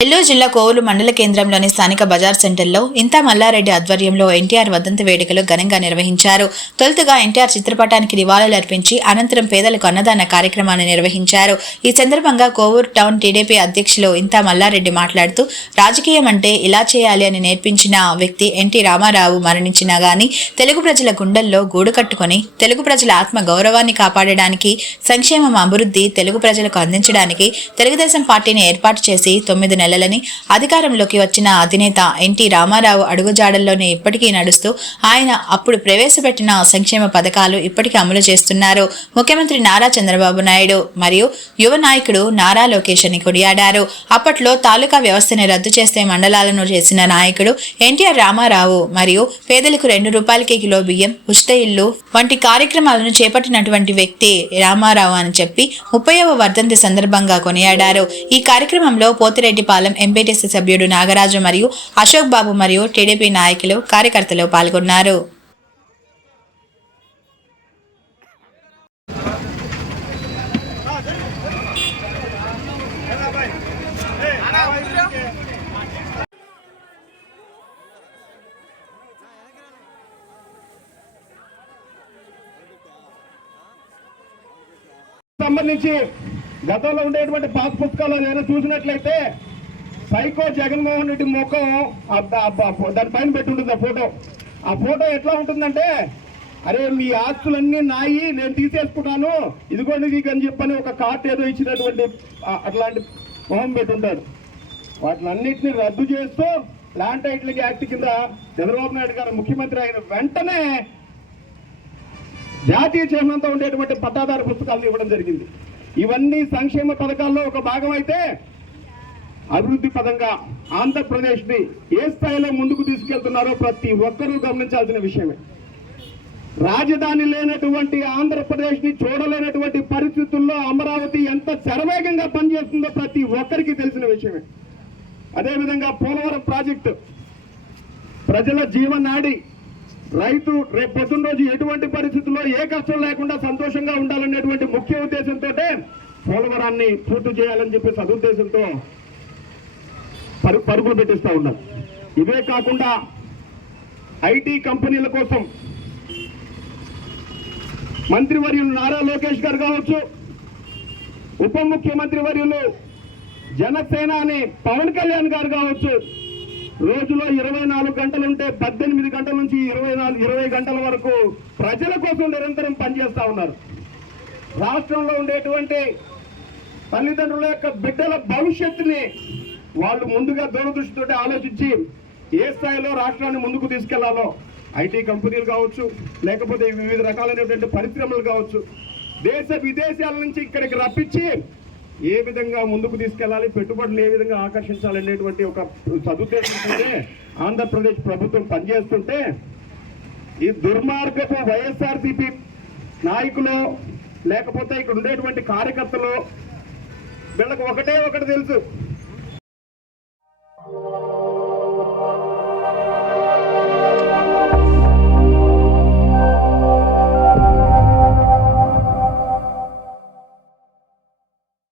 నెల్లూరు జిల్లా కోవూరు మండల కేంద్రంలోని స్థానిక బజార్ సెంటర్లో ఇంతా మల్లారెడ్డి ఆధ్వర్యంలో ఎన్టీఆర్ వదంతి వేడుకలు ఘనంగా నిర్వహించారు. తొలుతగా ఎన్టీఆర్ చిత్రపటానికి నివాళులర్పించి అనంతరం పేదలకు అన్నదాన కార్యక్రమాన్ని నిర్వహించారు. ఈ సందర్భంగా కోవూరు టౌన్ టీడీపీ అధ్యక్షులు ఇంతా మల్లారెడ్డి మాట్లాడుతూ రాజకీయం అంటే ఇలా చేయాలి అని నేర్పించిన వ్యక్తి ఎన్టీ రామారావు మరణించినా గాని తెలుగు ప్రజల గుండెల్లో గూడు కట్టుకొని తెలుగు ప్రజల ఆత్మ గౌరవాన్ని కాపాడడానికి సంక్షేమం అభివృద్ధి తెలుగు ప్రజలకు అందించడానికి తెలుగుదేశం పార్టీని ఏర్పాటు చేసి తొమ్మిది నెలలని అధికారంలోకి వచ్చిన అధినేత ఎన్టీ రామారావు అడుగుజాడల్లోనే ఇప్పటికీ నడుస్తూ ఆయన అప్పుడు ప్రవేశపెట్టిన సంక్షేమ పథకాలు ఇప్పటికీ అమలు చేస్తున్నారు. ముఖ్యమంత్రి నారా చంద్రబాబు నాయుడు మరియు యువ నాయకుడు నారా లోకేష్ అని కొనియాడారు. అప్పట్లో తాలూకా వ్యవస్థని రద్దు చేసే మండలాలను చేసిన నాయకుడు ఎన్టీఆర్ రామారావు మరియు పేదలకు రెండు రూపాయలకి కిలో బియ్యం ఉచిత ఇల్లు వంటి కార్యక్రమాలను చేపట్టినటువంటి వ్యక్తి రామారావు అని చెప్పి ముప్పైవ వర్ధంతి సందర్భంగా కొనియాడారు. ఈ కార్యక్రమంలో పోతిరెడ్డి పాలెం ఎంపీటీసీ సభ్యుడు నాగరాజు మరియు అశోక్ బాబు మరియు టీడీపీ నాయకులు కార్యకర్తలు పాల్గొన్నారు. సంబంధించి గతంలో ఉండేటువంటి పాస్ పుస్తకాలు ఏదైనా చూసినట్లయితే సైకో జగన్మోహన్ రెడ్డి ముఖం దానిపైన పెట్టి ఆ ఫోటో. ఆ ఫోటో ఎట్లా ఉంటుందంటే అరే మీ ఆస్తులన్నీ నాయి నేను తీసేసుకున్నాను. ఇదిగోండి నీకు అని చెప్పని ఒక కార్డు ఏదో ఇచ్చినటువంటి అట్లాంటి మొహం పెట్టుంటాడు. వాటిని అన్నింటినీ రద్దు చేస్తూ ల్యాండ్ టైటిలింగ్ యాక్ట్ కింద చంద్రబాబు నాయుడు గారు ముఖ్యమంత్రి అయిన వెంటనే జాతీయ చిహ్నంతో ఉండేటువంటి పట్టాదారు పుస్తకాలు ఇవ్వడం జరిగింది. ఇవన్నీ సంక్షేమ పథకాల్లో ఒక భాగం అయితే అభివృద్ధి పదంగా ఆంధ్రప్రదేశ్ని ఏ స్థాయిలో ముందుకు తీసుకెళ్తున్నారో ప్రతి ఒక్కరూ గమనించాల్సిన విషయమే. రాజధాని లేనటువంటి ఆంధ్రప్రదేశ్ని చూడలేనటువంటి పరిస్థితుల్లో అమరావతి ఎంత శరవేగంగా పనిచేస్తుందో ప్రతి ఒక్కరికి తెలిసిన విషయమే. అదేవిధంగా పోలవరం ప్రాజెక్టు. ప్రజల జీవనాడి రైతు రేపు పొద్దున్న రోజు ఎటువంటి పరిస్థితుల్లో ఏ కష్టం లేకుండా సంతోషంగా ఉండాలనేటువంటి ముఖ్య ఉద్దేశంతో పోలవరాన్ని పూర్తి చేయాలని చెప్పి సదుద్దేశంతో పరు పరుగులు పెట్టిస్తూ ఉన్నారు. ఇవే కాకుండా ఐటీ కంపెనీల కోసం మంత్రివర్యులు నారా లోకేష్ గారు కావచ్చు ఉప ముఖ్యమంత్రి వర్యులు జనసేన అని పవన్ కళ్యాణ్ గారు కావచ్చు రోజులో ఇరవై నాలుగు గంటలు ఉంటే పద్దెనిమిది గంటల నుంచి ఇరవై నాలుగు ఇరవై గంటల వరకు ప్రజల కోసం నిరంతరం పనిచేస్తూ ఉన్నారు. రాష్ట్రంలో ఉండేటువంటి తల్లిదండ్రుల యొక్క బిడ్డల భవిష్యత్తుని వాళ్ళు ముందుగా దూరదృష్టితో ఆలోచించి ఏ స్థాయిలో రాష్ట్రాన్ని ముందుకు తీసుకెళ్ళాలో ఐటీ కంపెనీలు కావచ్చు లేకపోతే వివిధ రకాలైనటువంటి పరిశ్రమలు కావచ్చు దేశ విదేశాల నుంచి ఇక్కడికి రప్పించి ఏ విధంగా ముందుకు తీసుకెళ్ళాలి పెట్టుబడులు ఏ విధంగా ఆకర్షించాలనేటువంటి ఒక సదుద్దేశంతోనే ఆంధ్రప్రదేశ్ ప్రభుత్వం పనిచేస్తుంటే ఈ దుర్మార్గపు వైఎస్ఆర్సీపీ నాయకులు లేకపోతే ఇక్కడ ఉండేటువంటి కార్యకర్తలు వీళ్ళకు ఒకటే ఒకటి తెలుసు.